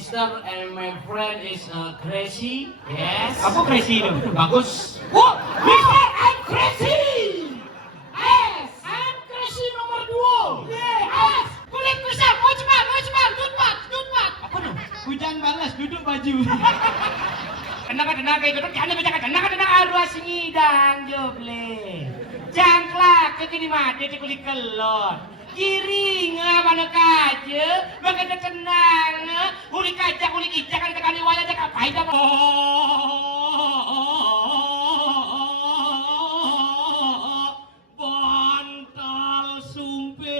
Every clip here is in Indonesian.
sister and my friend is crazy. Yes. Apa crazy itu? Bagus. Oh, Mister, I'm crazy. Yes, I'm crazy nomor 2. Yes. Kulit kusam, mau cepat, duduk. Apa tuh? Hujan balas, duduk baju. Tenang kayak gitu, jangan baca tenang arwah singidang joble. Jangklak ke kini mati di kulit kelon. Kiri ngapa kaje, bagaimana tenang, ulik ijak kan tekani wajah jak apa itu bantal sumping.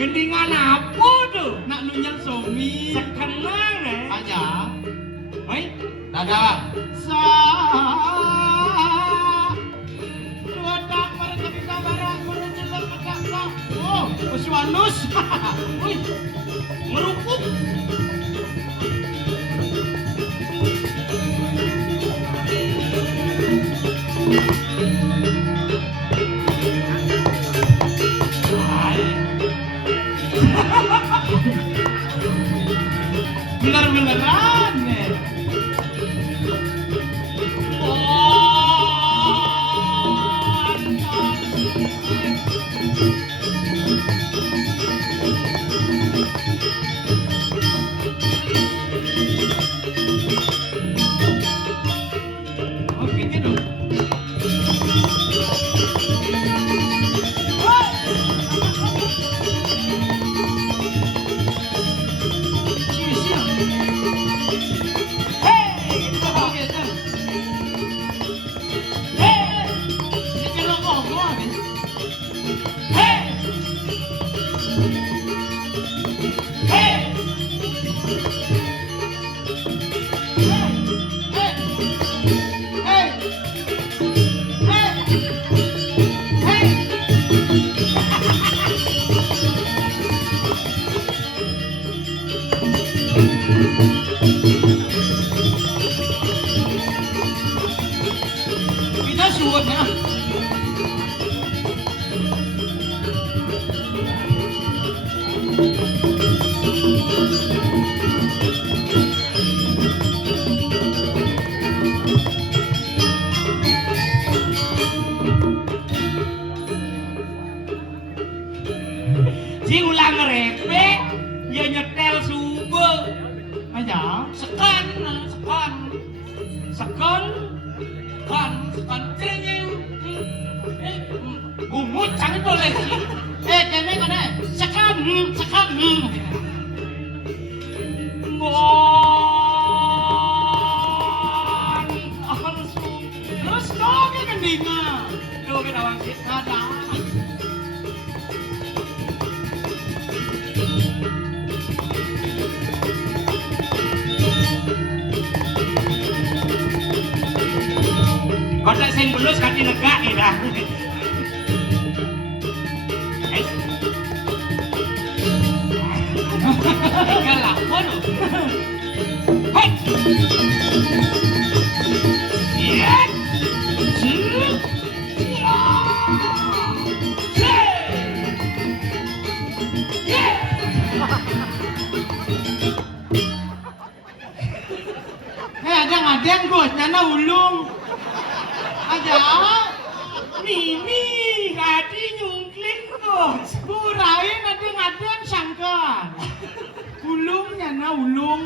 Gendingan apa tuh? Nak nunyal somi. Sekenang Aja. Hei, Dadah. Sa. Dua tak merekabita barang merejelak metakta. Oh, uswanus. wih, merupuk. Bener-beneran nih. Oke, gitu. Kita suwet ya. Si ulang ngerepe, ya nyetel sumping. Sekon Kan cengeng. gumut canggih boleh sih. Kene kene. Sekan. Terus kok kendinga. Duh, kita wangsit. Ada. Kotak sing belus kaki negak nih dah. Tinggal lapor. Hei. Iya. Ada ngaden bos, nyana ulung. Aja. Mimi, kadi nyungkling bos. Burain ada ngaden sangkan. Ulung nyana ulung.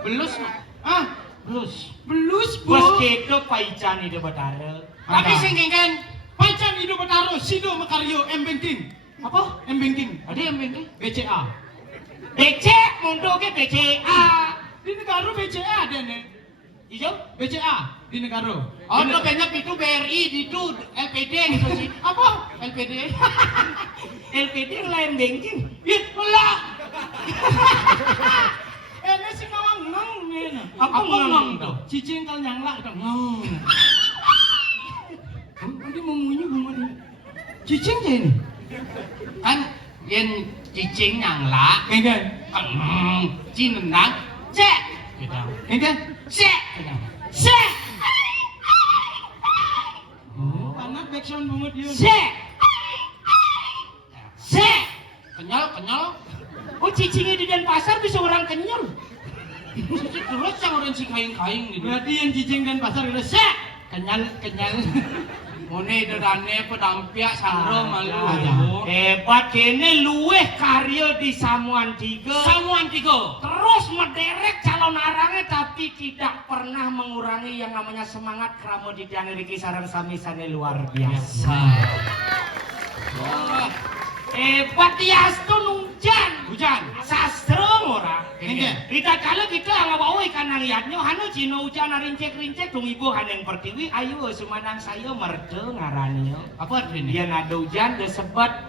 Belus, Ah, belus. belus Bos bos. keke paican itu betara. Tapi singkengken. Pacan hidup betaro, sido makaryo, M-Banking. Apa? M-Banking. Ada yang penting? BCA. BC, mundur ke BCA. Di negara BCA ada nih. Hijau? BCA di negara. Oh, itu banyak itu BRI, itu LPD gitu sih. Apa? LPD. LPD lain banking. Ih, lah. Ini sih ngawang ngeng nih. Apa ngeng tuh? Cicing kal nyangla itu ngeng. Nanti memunyi bunga nih. Cicing aja ini. Kan yang cicing nyangla, Enggak. cinendang, cek. Gitu. Enggak. Cek. Cek. Oh, karena backsound bunga dia. Cek. Cek. Kenyal. Oh, cicingnya di Denpasar bisa orang kenyal. Cicing terus yang orang si kaing-kaing gitu. Berarti yang cicing dan pasar udah sek. Kenyal. Mone dedane pedampiak sandro malu. Aja. Hebat kene luweh karya di Samuan 3. Terus mederek calon arangnya tapi tidak pernah mengurangi yang namanya semangat kramo di tiang riki sarang samisane luar biasa. Wah. Hebat yastu hujan. Sastra ora. Iya. Kita kala kita ngabawa ikan nariatnya hanu cino hujan rincek tung ibu haneng pertiwi ayo sumanang saya merde ngarannya. Apa artinya? Dia nada hujan de sebat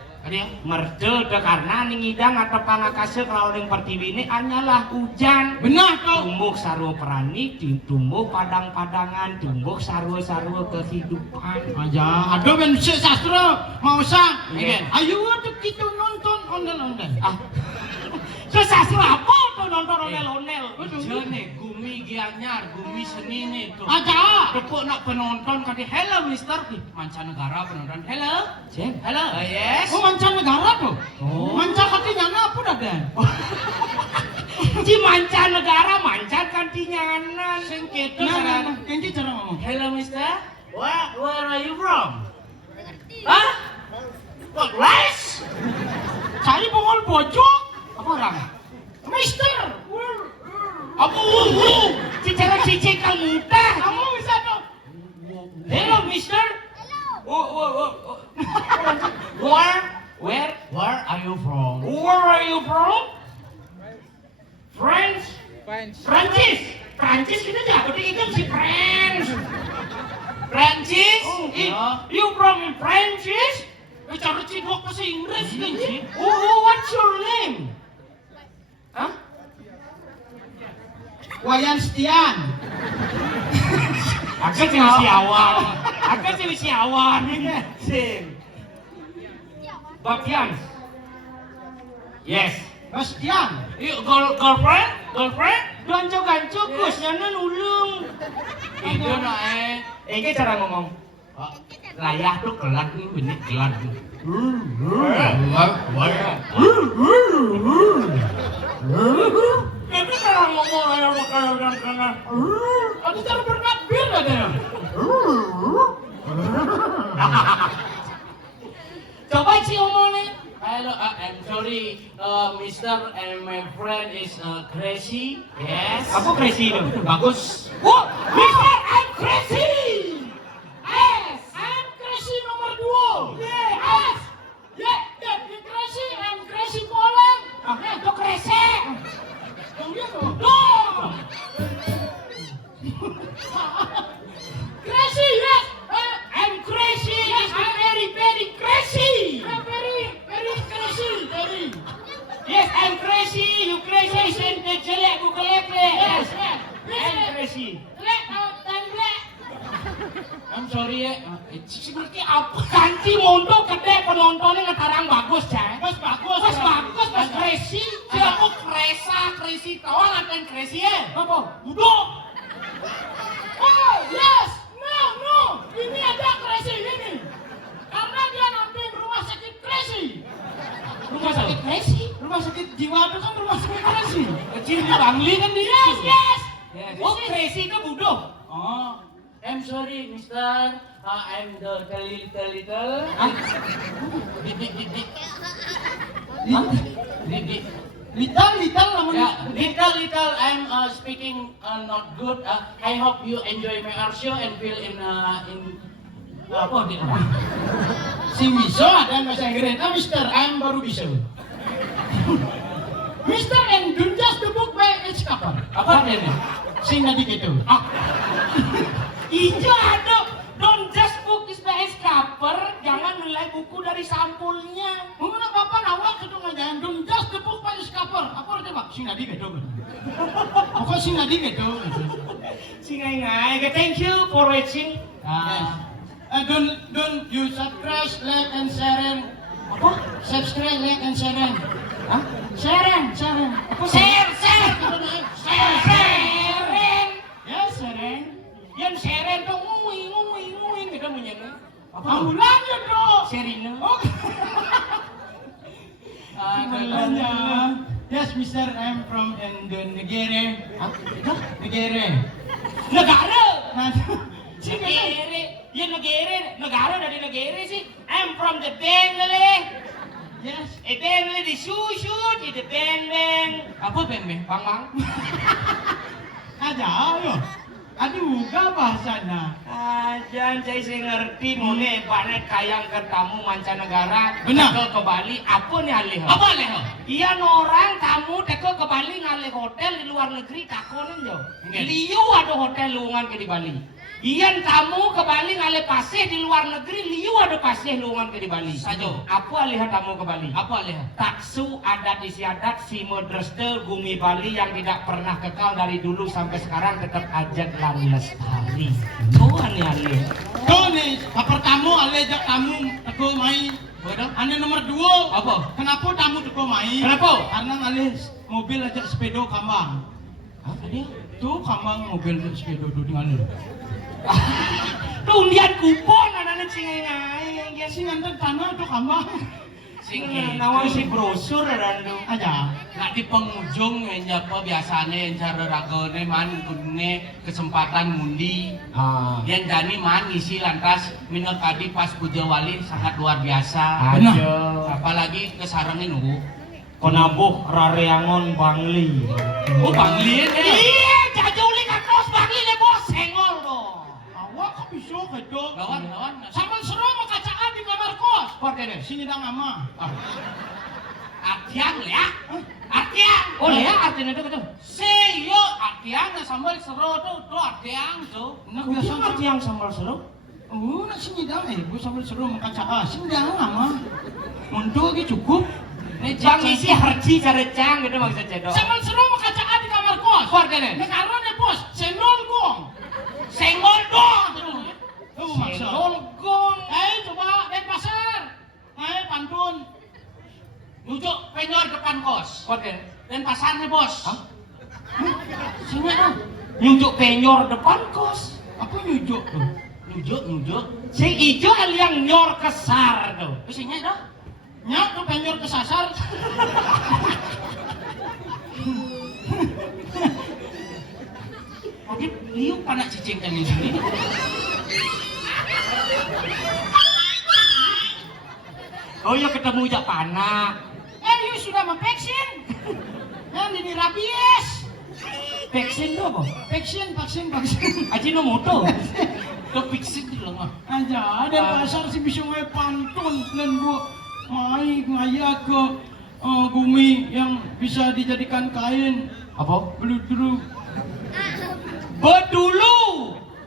merde de karena ning idang atau pangakase kalau ning pertiwi ini hanyalah hujan. Benar kau. Tumbuh sarua perani, tumbuh padang-padangan, tumbuh sarua-sarua kehidupan. Aja. Ada ben sastra mau sang. Iya. Ayo tuh kita nonton ondel-ondel. Ah. Sastra apa tuh nonton onel-onel? Jene gumi gianyar, gumi seni nih tuh. Aja. Tepuk nak penonton kata hello mister mancanegara penonton hello. Jen. Hello. Yes. Oh mancanegara tuh. Oh. Manca katanya apa dah Dan? Ci mancanegara mancan kantinyanan. Sing keto cara kenci cara ngomong. Hello mister. Where are you from? Hah? What rice? Cari bongol bojok. Apa orang? Mister. Apa Cicara cicing kal muda. Kamu bisa tuh. Hello mister. Oh. Where are you from? Where are you from? France. Prancis kita jago deh itu si French. Prancis? You from Prancis? Bicara cidok bahasa Inggris kan sih? What's your name? Hah? Wayan Setian. Aku cewek siawan. Sing. Bakian. Yes. Bastian. Girlfriend? Ganco Gus, nyanan ulung. Itu nak Ini cara ngomong. Layah tuh kelat nih, benih kelat. Ini cara ngomong layah tuh kelat. Ada cara bernabir ada. Coba sih ngomongnya. Hello, I'm sorry, Mister and my friend is crazy. Yes. Apa crazy itu? Bagus. Oh, Mister, I'm sorry ya. Seperti apa? Ganti mondok gede penontonnya ngetarang bagus ya. Mas bagus. Mas crazy. Siapa crazy tahu ngatain crazy ya? Apa? Budok. Oh yes, no. Ini ada crazy ini. Karena dia namping rumah sakit crazy. Rumah sakit crazy? Rumah sakit jiwa itu kan rumah sakit crazy. Kecil di Bangli kan dia. Yes. Oh crazy itu budok. Oh, I'm sorry, Mister. I'm the little. Little namun. Little. I'm speaking not good. I hope you enjoy my art show and feel in apa di Si bisa ada bahasa Inggris. Nah, Mister, I'm baru bisa. Mister and don't just the book by H. Kapar. apa ini? Sing nadi gitu. Ijo ada. Don't just book is by cover. Jangan nilai buku dari sampulnya. Mungkin apa nawak itu ngajarin don't just the book by H. Kapar. Apa artinya pak? Sing nadi gitu. Pokok sing nadi gitu. Singai-ngai. Thank you for watching. Don't you subscribe, like and share. Apa? Subscribe, like and share. Hah? Share. Apa? Share. Ya, share. Yang share dong ngui kita menyangka. Kamu lanjut dong. Sherina. Oh. Mulanya. Yes, Mister, I'm from Negara. Hah? Negara. Negara. Negara. Ya negara dari negara sih. I'm from the Bengali. Yes. Bengali di susu, di the beng. Apa beng? Bang. Aja, ayo. Aduh, gak bahasana. Ajan saya ngerti mone banyak kayang ke tamu mancanegara. Benar. Teko ke Bali, apa nih alih? Apa leh? Iya orang tamu teko ke Bali ngalih hotel di luar negeri takonin jo. Nggak. Liu ada hotel luungan ke di Bali. Iyan tamu ke Bali ngalih pasih di luar negeri, liu ada pasih luungan ke di Bali. Sajo. Apa alih tamu ke Bali? Apa leh? Taksu adat istiadat si modreste bumi Bali yang tidak pernah kekal dari dulu sampai sekarang tetap ajat lan lestari. Tuhan ya alih. Tuh nih, kabar tamu, alejak tamu, teko main. Bodoh. Ane nomor 2. Apa? Kenapa tamu teko main? Kenapa? Karena ngalih mobil ajak sepeda kambang. Hah, tadi? Tuh kambang mobil sepeda tuh ngalih. Tuh undian kupon anak-anak singai-ngai. Si ngantar tanah tuh kambang. Sing Nawang si brosur dan tuh. Aja. Nah di penghujung apa biasanya yang cara ragone man kune kesempatan mundi. Yang jani man isi lantas minor tadi pas puja wali sangat luar biasa. Benar. Apalagi kesarangin nunggu. Konabuh rareangon Bangli. Oh Bangli ya. Iya, jajuli kan bos Bangli le bos sengol dong. Awak kok bisa gitu? Lawan. Sama seru mau kacaan di kamar kos. Seperti ini. Sini dah mama. Artiang ya. Artiang. Oh ya, artinya itu betul. Seyo artiang sambal seru tuh artiang tuh. Nah, Biasa biasa arti yang sambal seru. Oh, nak sini dah bu sambil seru mau kacaan. Sini dah mama. Untuk lagi cukup. Bang isi harci carecang gitu maksud cedok. Sambil seru mau kacaan di kamar kos. Seperti ini. Negara nih bos, senol gong. Senggol dong. Tuh maksud. Senggol gong. Coba Denpasar. Pantun. Nujuk penyor depan kos. Seperti ini. Dan pasarnya bos. Hah? Sini dong. Nyunjuk penyor depan kos. Apa nyujuk tuh? Nujuk. Sing ijo aliang nyor kesar tuh. Isinya dong. Nyak tuh penyor kesasar. Oke, liu panak cicing kan di sini. Oh iya ketemu jak panak. You sudah memvaksin. Yang ini rabies. Vaksin tuh apa? Vaksin. Ajinomoto. Tuh fixin di lengah. Aja, Denpasar sih bisa main pantun dan bu mai ngaya ke bumi yang bisa dijadikan kain. Apa? Beludru. Bedulu.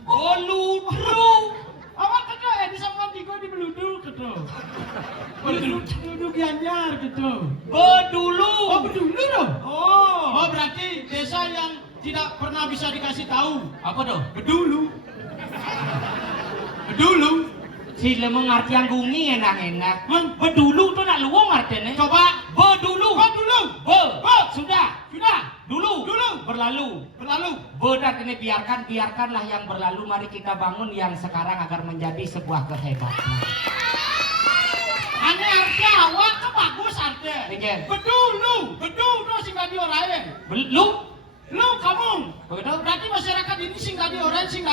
Boludru. Awak kata di sama tiga di beludru kata. Beludru gianyar kata. Bedulu. Oh bedulu dong. Oh. Oh berarti desa yang tidak pernah bisa dikasih tahu. Apa tuh? Bedulu. Bedulu. Si lemeng ngerti yang gungi enak-enak. Bedulu tuh nak luang artinya. Coba. Bedulu. Bedulu. Sudah. Dulu. Berlalu. Artinya biarkanlah yang berlalu. Mari kita bangun yang sekarang agar menjadi sebuah kehebatan. Ane arti awak ke bagus arti. Bedulu sing gak diorain. Lu kamu. Begitu? Berarti masyarakat ini sing gak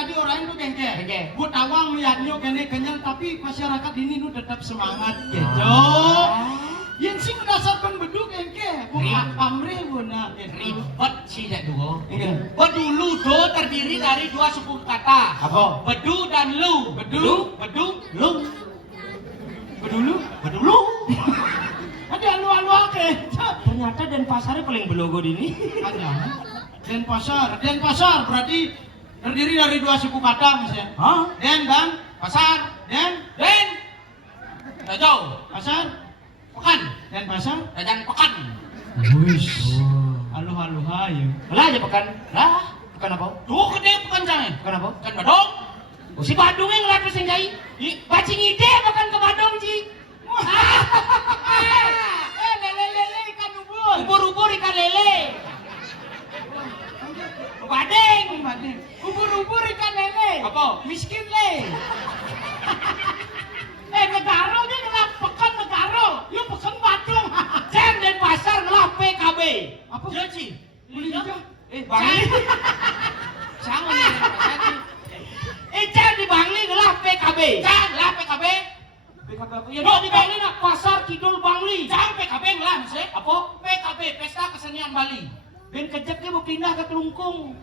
diorain tuh gengke. Gengke. Bu tawang liatnya kenyang tapi masyarakat ini nu tetap semangat gitu. Yang sing dasarkan beduk gengke. Bukan pamrih buna. Ribet sih ya dulu. Iya. Bedulu tuh terdiri dari dua suku kata. Apa? Bedu dan lu. Bedulu. Lu. Bedulu. Ada alu-alu ke. Ternyata Denpasarnya paling belogo ini. Ada. Denpasar berarti terdiri dari dua suku kata misalnya. Hah? Den dan pasar. Den. Jauh. Pasar. Pekan. Den pasar. Dan pekan. Wush. Alu-alu hayu. Lah aja pekan. Lah, pekan apa? Tuh gede pekan jangan. Pekan apa? Pekan Badung. Oh, si Badung yang ngelatih singgai. Bacing ide pekan ke Badung sih. Lele ikan ubur. Ubur-ubur ikan lele. Badeng. Ubur ikan lele. Apa? Miskin le. Negara dia ngelap pekan negara. Lu pekan Badung. Jam Denpasar ngelah PKB. Apa? Jadi. Bangli. Sama nih. Jam di Bangli ngelah PKB. Jangan lah PKB. PKB apa? Ya di Bangli nak Pasar Kidul Bangli. Jangan PKB ngelah sih. Apa? PKB Pesta Kesenian Bali. Ben kejepnya mau pindah ke Telungkung.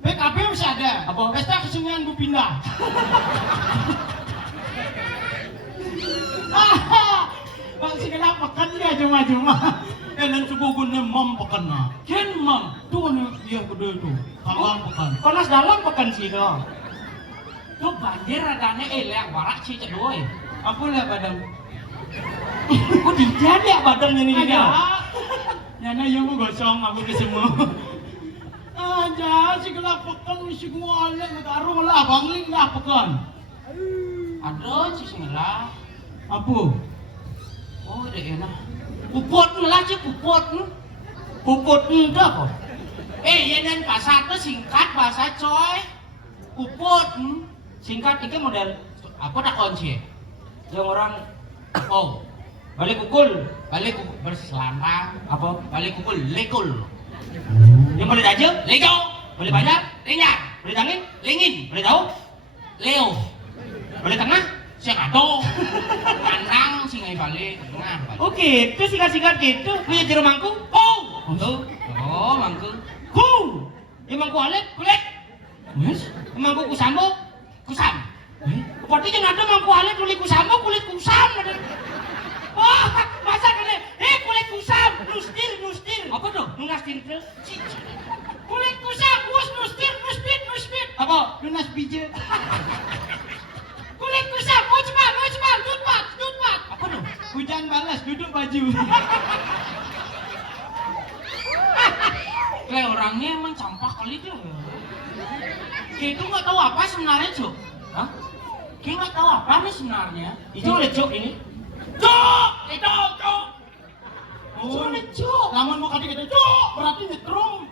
PKB masih ada. Apa? Pesta kesenian bu pindah. Masih kena pekan dia cuma. Dan suku gue mem pekan na. Ken mem. Tuh dia gede tuh. Kawan pekan. Panas dalam pekan sih kau. Tuh banjir adanya yang warak sih cedoy. Apa lah badan? Kok dijadi ya badannya ini dia? Nyana yang mau gosong aku ke semua. Aja si gelap pekan si gua alek negara lah Bangling lah pekan. Ada sih ngelah. Apa? Oh udah enak. Puput ngelah sih puput. Puput itu apa? Ya dan pasar tuh singkat bahasa coy. Puput. Singkat ini model Apa tak kunci? yang orang Oh. balik pukul. Balik berselantang. Apa? Balik pukul lekul. Yang boleh aja? Lego. Boleh banyak? Lenyap. Boleh tangin? Lingin. Boleh tahu? Leo. Boleh tengah? Siang ado. Kandang singai balik tengah. Oke, itu singkat-singkat gitu. Punya jeruk mangku? Tuh. Oh, mangku. Yang mangku alet? Kulit. Yes. Mangku kusambo? Kusam. Berarti yang ada mangku alet kulit kusambo, kulit kusam. Wah, masa kalian? Kulit kusam, nustir. Apa tuh? Nustir itu. Kulit kusam, nustir. Apa? Lunas biji. Kulit kusam, ujmal, dudbat. Apa tuh? Hujan balas duduk baju. Kayak orangnya emang campak kali dia. Kayak itu nggak tahu apa sebenarnya Cuk. Hah? Kayak nggak tahu apa nih sebenarnya. Itu lecok ini? Cuk, itu Cuk. Oh, cuk. Lamun mau kaki kita cuk, berarti nyetrum.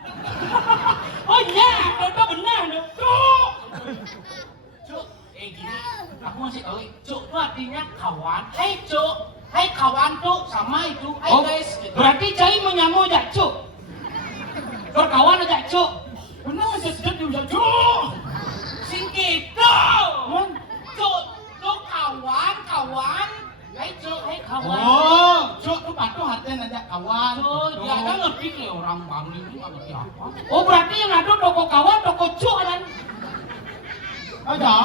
Oh iya, itu benar dong. Cuk, gini. Aku masih tahu. Cuk itu artinya kawan. Hai Cuk, hai kawan Cuk, sama itu. Hai guys. Gitu. Berarti cai menyamu aja cuk. Berkawan aja cuk. Benar sedang diujar cuk. Sing gitu. Cuk kawan. Hai Cuk, hai kawan. Oh, cuk tuh patuh hatian aja kawan. Cuk, dia kan ngerti kayak orang Bangli ini nggak ngerti apa. Oh berarti yang ada toko kawan, toko cuk kan? Ada.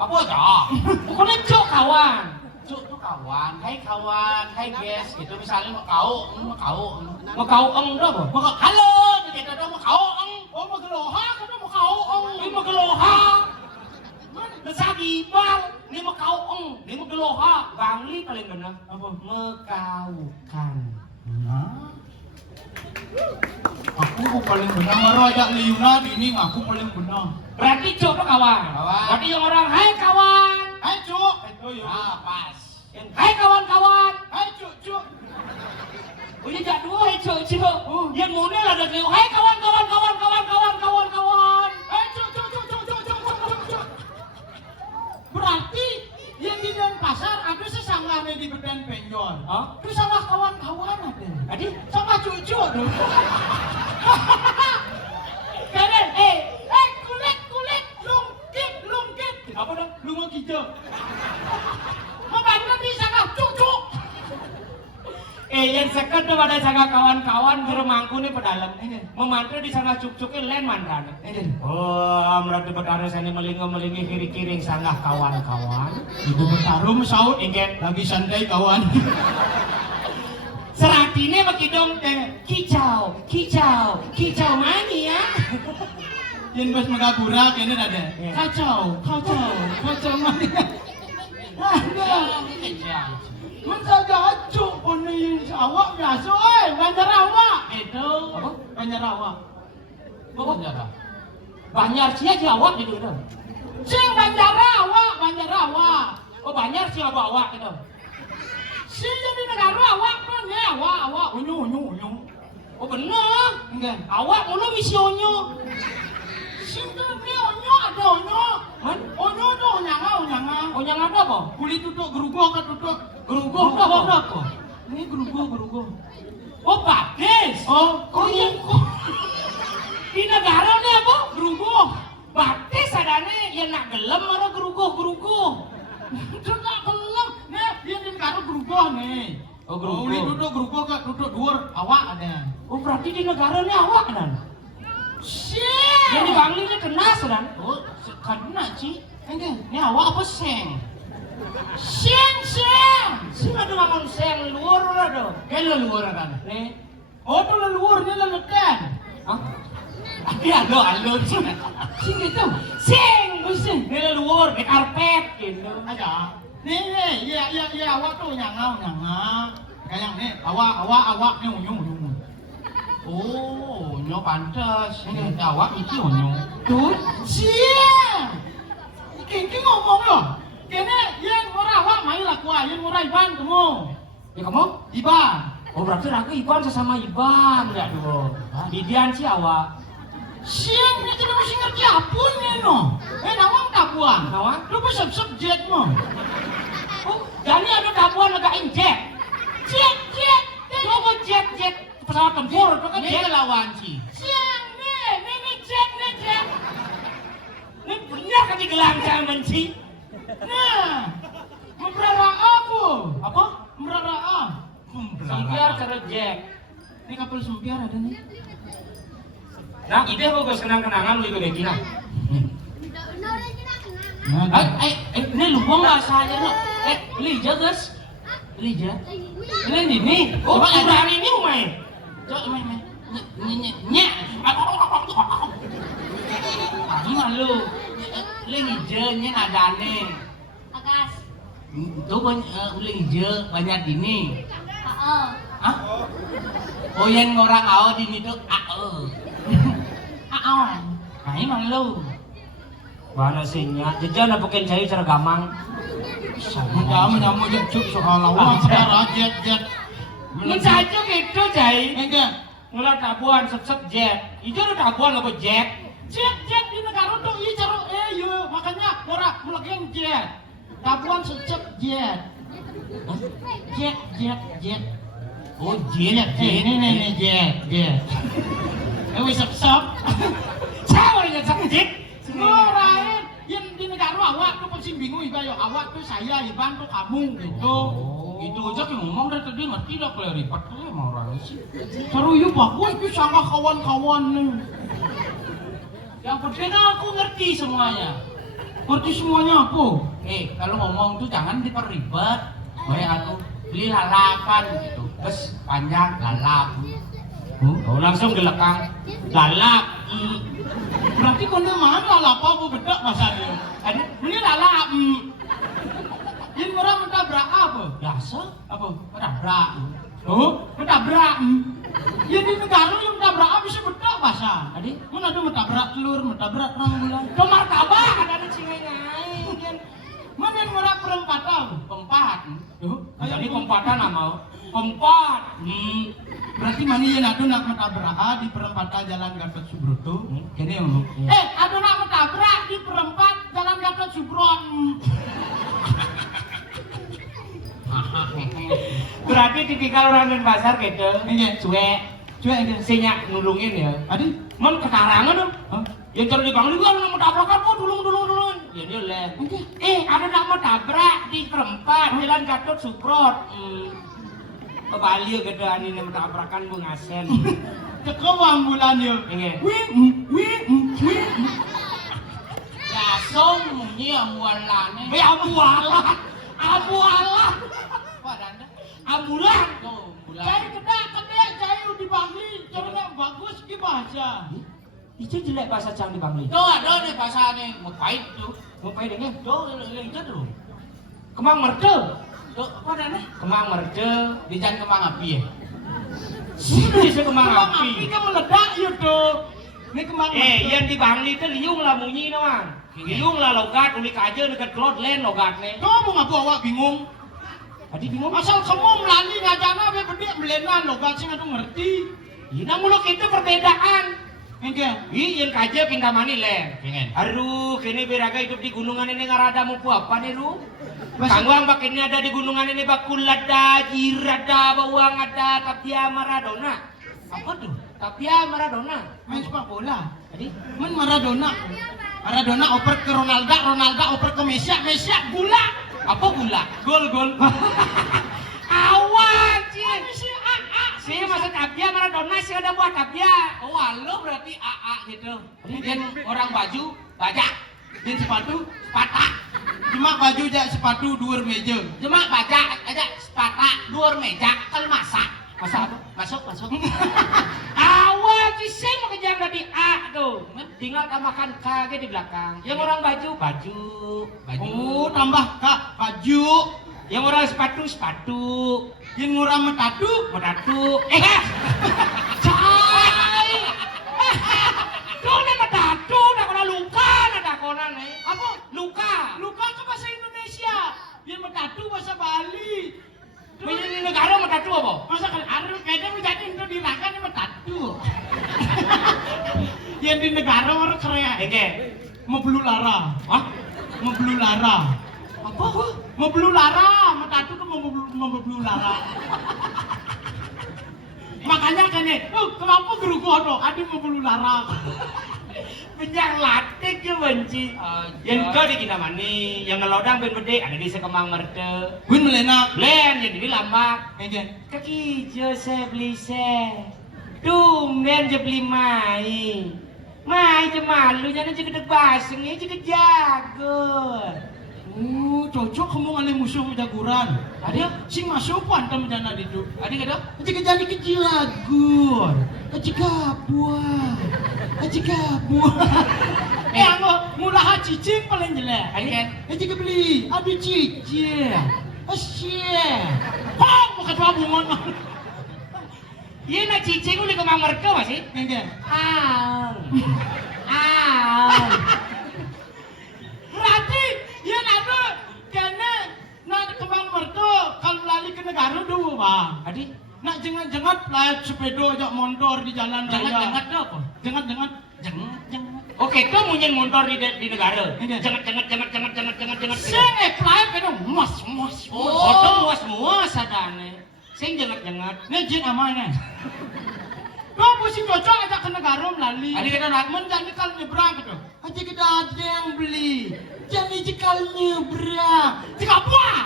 Apa aja? Bukannya cuk kawan. Cuk tuh kawan, hai guys, gitu misalnya mau kau. Mau kau eng dah apa? Mau halo, gitu dong mau kau. Oh, mau geloha, kan mau kau Ini mau geloha. Besagi bang, ini mau kau eng, ini mau geloha. Bangli paling benar. Apa? Mekaukan. Nah. Aku paling benar merajak liuna ini aku paling benar. Berarti cuk tuh kawan. Kawan. Berarti yang orang hai kawan. Hai cuk, itu yo. Ah, pas. Hai kawan-kawan. Hai cuk cuk. Oh ya jak dua hai cuk cuk. Yang model ada tuh. Hai kawan-kawan. Hai cuk cuk cuk cuk cuk cuk cuk cuk. Berarti yang di Denpasar ada sesanggahnya di Bedan Penjor. Hah? Itu sama kawan-kawan ada. Adi, Sama cucu tuh. kalian Kulit, lungkit. apa dong? Lunga hijau. Membantu di sana cucu. Yang second tuh pada sana kawan-kawan bermangku nih pedalam. Memantu di sana cuk-cukin lain mantan. Oh, berarti bertaruh sana melingi kiri-kiri sanggah kawan-kawan. Ibu bertaruh saut Ingat lagi santai kawan. seratine makidong kicau mani ya. Yang bos megagura kayaknya ada. Iya. Kacau mania. Ada. Menjaga acuk poni awak biasa, banjar awak. Itu Apa? banjar awak. Kok penjara? Banyak sih aja awak gitu kan. Sing banjar awak. Oh banyak sih awak gitu. Sing jadi negara awak tuh nih awak unyu. Oh bener. Enggak. Awak mulu misi onyo. Sing tuh nih onyo ada onyo. Man? Onyo tuh onyanga. Oh yang ada apa? Kulit tutup gerugo kan tutup. Gerugo apa? Ini gerugo. Oh baptis. Oh, iya. Di negara ini apa? gerugo. Baptis adanya yang nak gelem ada gerugo. Itu tak belum. Nih, dia di negara gerugo nih. Oh, gerugo. Ini duduk gerugo kan duduk dhuwur awak ada. Oh berarti di negara ini awak kan? Sing. Yang di Bangli ini kena sedang. Oh, kena sih. Ini awak apa seng? Seng. Sih ada ngomong seng luar ada. Kayak leluhur kan? Nih. Oh, itu leluhur, ini lelekan. Hah? Alo. Sing itu. Sing. Ini luar di karpet gitu. Ada. Nih, iya, awak tuh nyanga. Kayak nih, awak nih unyu. Oh, nyo pantes. Ini awak iki onyo. Tuh, siang. Iki ngomong loh. Kene, yang murah awak main laku yang murah Iban kamu. Ya kamu? Iban. Oh berarti aku Iban sesama Iban enggak tuh. Didian sih awak. Siang ini tidak mesti ngerti apun nih no. Nawang tabuan. Nawang? Lu bisa jet mo. Oh, jadi ada tabuan negain jet. Jet. Coba jet pesawat tempur itu kan Ini jet. lawan sih. Siang nih jet. Ini benar kan digelang zaman sih. Nah, memberara apa? Apa? Memberara. Sembiar cara jet. Ini kapal sembiar ada nih. Nah, ide aku senang kenangan lu itu deh Kina. Ini lubang nggak saya lo. Lija guys. Lija. Ini. Oh, udah hari ini main. Coba main. Nyek. Gimana lu? Lija nya adane. Akas. Itu lija banyak ini. Oo. Hah? Oh yang orang awal di itu Nah, emang lu. Mana sihnya? Jajan apa ken cai cara gamang. Menyamu jet soal awak cara jet. Mencacu gitu cai. Enggak. Mulai tabuan sep jet. Itu ada tabuan apa jet? Jet di negara tuh iya caro yo makanya ora mulai jet. Tabuan secep jet. Jet. Oh jet. Ini jet. Wis sep. Cawa ini sep jet. Ora yang di negara awak tuh pasti bingung iba yo awak tuh saya Iban tuh kamu gitu. Itu aja kayak ngomong dari tadi ngerti dah kalau ribet tuh emang orang sih. Seru yuk bagus itu sama kawan-kawan nih. Yang penting aku ngerti semuanya. Ngerti semuanya apa? Kalau ngomong tuh jangan diperribet. Kayak aku beli lalapan gitu. Terus panjang lalap. Oh langsung gelekang. Lalap. Berarti kono mana lalap apa bedak masanya? Ada Ini lalap. Ini orang mentabrak apa? Biasa Apa? menabrak. Oh, mentabrak. Ya di negara yang pasar. Adi, Mun ada metabrak telur, metabrak rembulan. do martabak ada cingai ngai kan. Mana yang murah perempatan? Pempat. Tuh, Jadi pempatan mau. Pempat. Berarti mana yang ada nak metabrak di perempatan Jalan Gatot Subroto. Gini om. Ada nak metabrak di perempat Jalan Gatot Subroto. Berarti tipikal orang Denpasar gitu. Iya. Cuek ini sinyak nulungin ya. Adi, Men kekarangan dong. Hah? Yang cari di Bangli gua mau tabrakan kok dulung. Ya dia leh. Ada nak mau tabrak di perempat Jalan Gatot Subroto. Ke Bali gede ani mau tabrakan bu ngasen. teko ambulan yo. Iya. Wih. Ya song munyi ambulan. Be abualan. Abualan. Apa anda? Ambulan. Tuh, bulan. Cai keda cai di Bangli, caranya bagus ki bahasa. Itu jelek bahasa Cang di Bangli. Tuh ada nih bahasanya, mau pahit tuh. Mau pahit ini? Tuh, itu tuh. Kemang merde. Tuh, apa anda? Kemang merde. Di jalan kemang api ya? Sudah bisa kemang Kembang api. api kan meledak yo tuh. Ini kembang Yang di Bangli itu liung lah bunyi namang. Liung lah logat, ulik aja dekat klot len logatnya. Kamu ngaku awak bingung. Tadi bingung. Asal kamu melani ngajana be bedek melenan logat sing atuh ngerti. Ini muluk itu perbedaan. Engke. Yang kaja pindah mani len. Pengen. Aduh, kini beraga hidup di gunungan ini ngarada mau apa nih lu? Masa- Kangguang bak ini ada di gunungan ini bakul ada, jirada, bawang ada, Tapia Maradona. Apa tuh? Tapia Maradona. Main sepak bola. Tadi? Men Maradona. Maradona oper ke Ronaldo oper ke Messi gula. Apa gula? Gol. Awan, cing. Sih maksud Tapia Maradona sih ada buat Tapia. Oh, lo berarti AA gitu. Dan orang baju, bajak. Dan sepatu, Patak. cuma baju jak sepatu dua meja. Cuma bajak aja sepatak, dua meja, kalau masak. Masa apa? Masuk. Awal sih mau kejar dari A tuh. Tinggal tambahkan K aja di belakang. Yang orang baju. Oh, tambah kak baju. Yang orang sepatu. Yang murah metatu. Cai. Tuh nih metatu, nak kena luka, nak konan nih. Apa? Luka. Luka ke bahasa Indonesia. Yang metatu bahasa Bali. Ini negara metatu apa? Masa kan aduh kayaknya menjadi untuk dirakan ini metatu. Yang di negara orang Korea. Eke. Mau belu lara. Hah? Mau belu lara. Apa? Mau belu lara. Metatu tuh mau belu lara. Makanya kan kenapa guru gua tuh adi mau belu lara. Penjang latik je benci. Yang kau di Kinamani, yang ngelodang ben bede ada di Sekemang Merde. Gue melena. Len yang di Lambak. Ege. Kaki je saya beli Tumben je beli mai. Mai je malu nyana je gede baseng je kejagur. Cocok kamu ngale musuh jaguran. Ada Sing masuk pantam jana ditu. ada kada? Aji kejadi kejagur. Aji kabuah. Anu mulaha cicing paling jelek. Aji kebeli. Aduh cicing. Asyik. Kok mau ketua bungon. Iya nak cicing udah Kemang Merde masih? Ege. Ang. Berarti ya nado kene nak kembang merto kalau lali ke negara dulu bang. Adi? Nak jengat lah sepeda ajak motor di jalan raya. Jangan tuh apa? Jengat. Oke, kau munyin motor di negara. Iya. Jangan. Sing apply kene mas. Foto muas adane. Sing jangan. Nih amannya. Kau mesti cocok ajak ke negara melalui. Adi kita nak menjadi kalau nyebrang gitu. Aja kita ada yang beli. Jadi jikal nyebrang. Jika buah.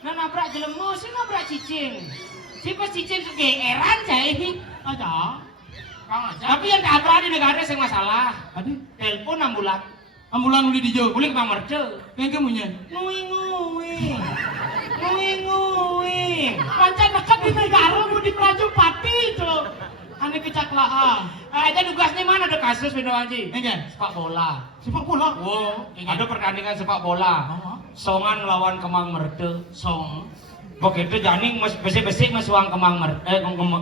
Nah nabrak jelemu, sih nabrak cicing. Si pas cicing kegeeran jahit. Aja. Kang aja. Tapi yang nabrak di negara sing masalah. Adi. Telepon ambulan. Ambulan uli dijauh. Boleh Kemang Merde. Yang kemunya. Nguing. Pancen dekat di negara mau di Prajurit Pati itu. Ane kecaklaan. Aja tugasnya mana ada kasus Bino Haji? Enggak. Sepak bola. Sepak bola. Wow, ada pertandingan sepak bola. Songan melawan Kemang Merde. Song. Begitu jani besi-besi mesuang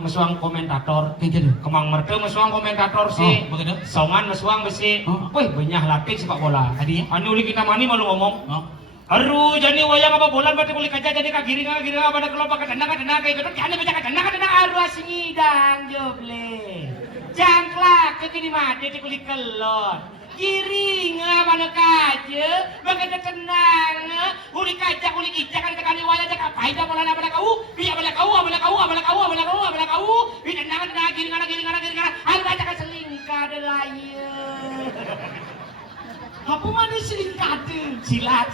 mesuang komentator. Gitu. Kemang merte mesuang komentator sih. Begitu. Songan mesuang besi. Oh. Wih, banyak latih sepak bola. Adi. Anu uli kita mani malu ngomong. Oh. Aduh, jadi wayang apa bolan berarti kulit kaca jadi kagiri apa ada kelompok kadang kayak gitu. Jangan baca kadang aduh asingidang joble. Jangklak kekini mati di kulit kelot. Giring apa nak kaca, bagai tenang. Uli kaca kan tekani wayang cakap pahit apa lana apa kau, biar apa kau, ini tenang giring aduh kaca keselingkah delaya. Apa mana selingkat? Silat.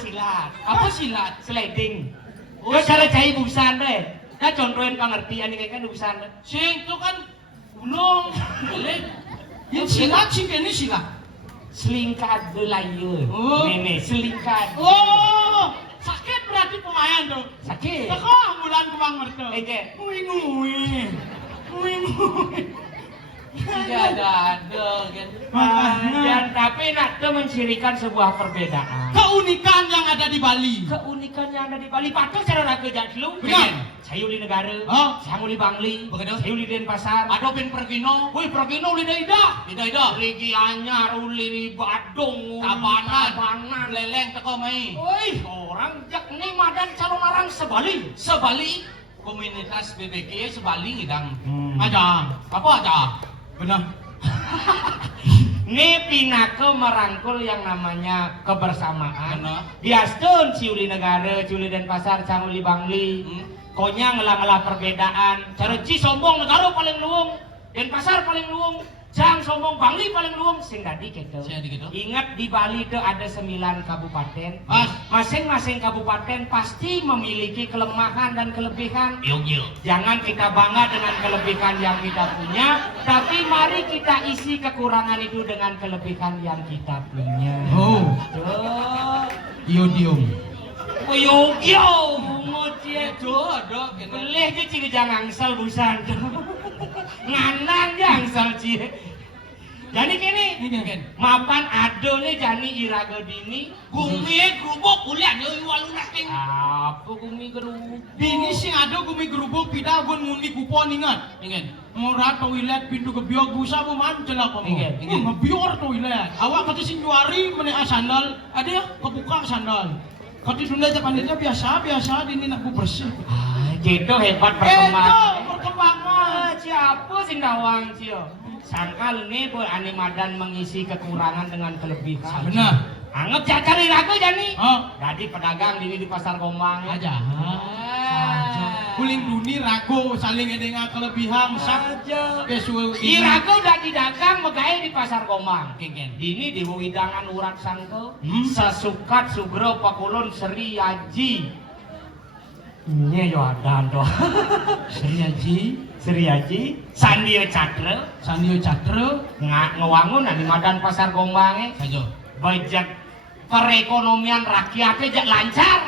Apa silat? Sliding. Oh, cara cai busan deh. Nah contohin kau ngerti, ani kayak busan deh. Sing itu kan belum. Yang silat sih ini silat. Selingkat delaya. Oh. Nenek selingkat. Oh, sakit berarti pemain tuh. Sakit. Kok bulan kemang mertu? Eke. Ngui. Tidak ada kan. Dan tapi nak tu mencirikan sebuah perbedaan. Keunikan yang ada di Bali. Keunikan yang ada di Bali. Patut cara nak kerja dulu. Benar. Saya uli negara. Oh. Saya uli Bangli. Begitu. Saya uli Denpasar. Ada pin perkino. Wih, Progino uli Daida. Tidak. Lagi anyar uli di Badung. Tabanan. Leleng teko mai. Wih, orang jak ni madan calon orang sebali. Sebali komunitas BBK sebali ngidang. Aja. Apa aja? Benar. Ini pinaka merangkul yang namanya kebersamaan. Benar. Biastun ciuli negara, ciuli Denpasar, canguli Bangli. Konya ngelah-ngelah perbedaan. Cara ci sombong negara paling luwung, Denpasar paling luwung, Jang sombong Bangli paling luwung, sing dadi gitu. Ingat di Bali itu ada 9 kabupaten. Mas. Masing-masing kabupaten pasti memiliki kelemahan dan kelebihan. Yo. Jangan kita bangga dengan kelebihan yang kita punya, tapi mari kita isi kekurangan itu dengan kelebihan yang kita punya. Oh. Tuh. Iodium. Yo, bungut ya. Itu ada. Boleh je cik jangan angsal busan. Nganang je angsal cik. Jadi kini, mapan ado nih jani iraga dini. Gumi gerubuk kuliah nyo walu nasting. Apa gumi gerubuk? Bini sing ada gumi gerubuk pida gun ngundi kupon ingat. Murah toilet pintu kebiok busa bu mancel apa mo. Ngebior toilet. Awak kata sing juari menek sandal. Ada ya kebuka sandal. Kata Sunda aja pandainya biasa dini nak bersih. Gitu hebat perkembangan. Perkembangan. Siapa sing dawang cio? Sangkal nih bu animadan mengisi kekurangan dengan kelebihan. Benar. Anggap cari ragu jani. Oh. Jadi pedagang di pasar Gombang. Aja. Kuling duni rago saling edenga kelebihan sak kesuwe Irago udah didagang megaya di pasar Gombang. Dini di widangan urat sangko. Sesukat sugro pakulun Sri Aji. Ini yo ada doh. Sri Aji. Sandio Catra. Ngewangun di madan pasar Gombang. Budget perekonomian rakyatnya jak lancar.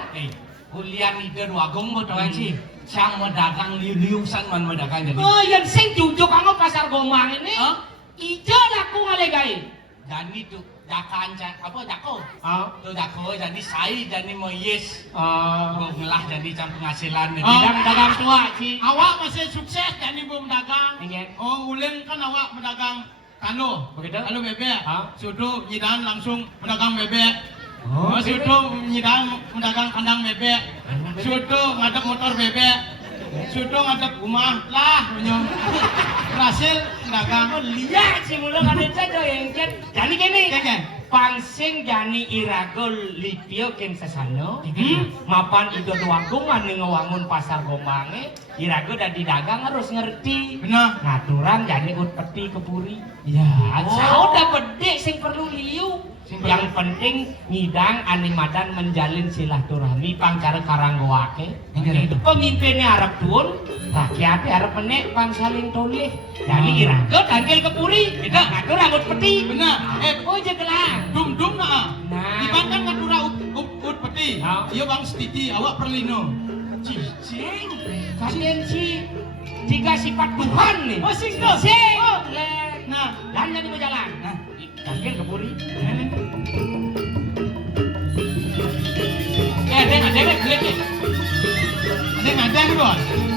Kuliah ide wagung mo tawang sih. Sang medagang liu-liusan man medagang jadi. Oh, yang sing jujuk kanggo pasar Gombang ini. Ijo laku ngalegai. Dan itu dakan apa dako? Tuh dako jadi saya jadi mau yes. Ngelah jadi cam penghasilan. Dagang tua sih. Awak masih sukses jadi belum dagang. Iya. Oh, ulin kan awak mendagang kano. Begitu? Kano bebek. Sudu nyidan langsung mendagang bebek. Oh, sudu nyidan mendagang kandang bebek. Sudu ngadep motor bebek. Sudu ngadep rumah lah nyong. Berhasil dagang. Lihat sih mulu kan itu yang jadi gini. Pangsing jani iragol lipio kem sesano. Mapan itu wagung anu ngewangun pasar Gombange. Irago dan didagang harus ngerti. Benar. Ngaturan jadi ut peti kepuri. Ya. Sao udah gede sing perlu liu. Yang penting ngidang animadan menjalin silaturahmi pangcara karanggoake. Itu pemimpinnya Arab tuun, rakyatnya Arab menek pang saling toleh. Jadi irago tanggil kepuri, kita ngatur rambut peti. Benar. Oh jegelang. Dum nah. Nah. Dibandang ngatura ut peti. Iya bang setiti awak perlino. Cicing. Kalian sih tiga sifat Tuhan nih. Oh sing Nah, dan jadi berjalan. Nah, tanggil kepuri. Ada. Yang kedua.